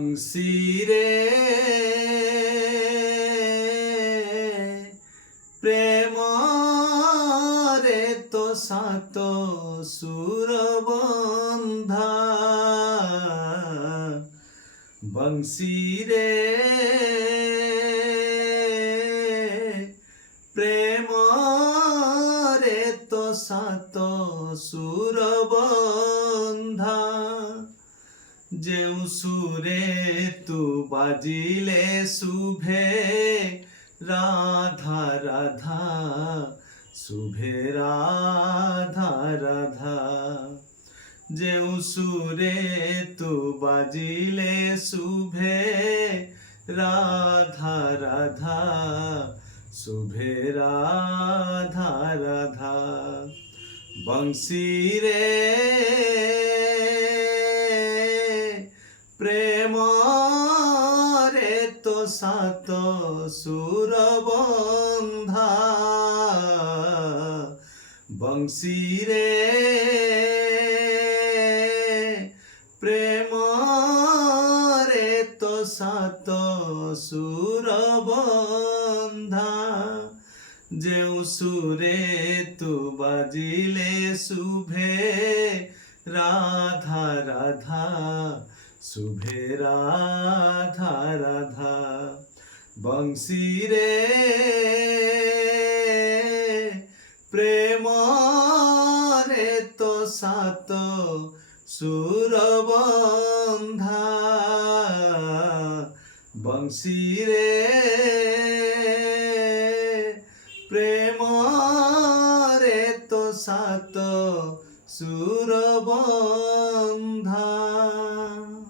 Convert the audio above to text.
বংশীরে প্রেম রে তো সাত সুর বন্ধা বংশীরে প্রেম রে তো সাত সুর বন্ধা ଯେଉଁ সুরে তু বাজিলে শুভে রাধা রাধা শুভে রাধা রাধা ଯେଉଁ সুরে তু বাজিলে শুভে রাধা রাধা শুভে রাধা রাধা বংশীরে প্রেম রে তো সাত সুর বন্ধা বংশীরে প্রেম রে তো সাত সুর বন্ধা ଯେଉଁ সুরে তু বাজিলে শুভে রাধা রাধা শুভে রাধা রাধা বংশীরে প্রেম রে তো সাত সুর বন্ধা বংশীরে প্রেম রে তো সাত সুর বন্ধা।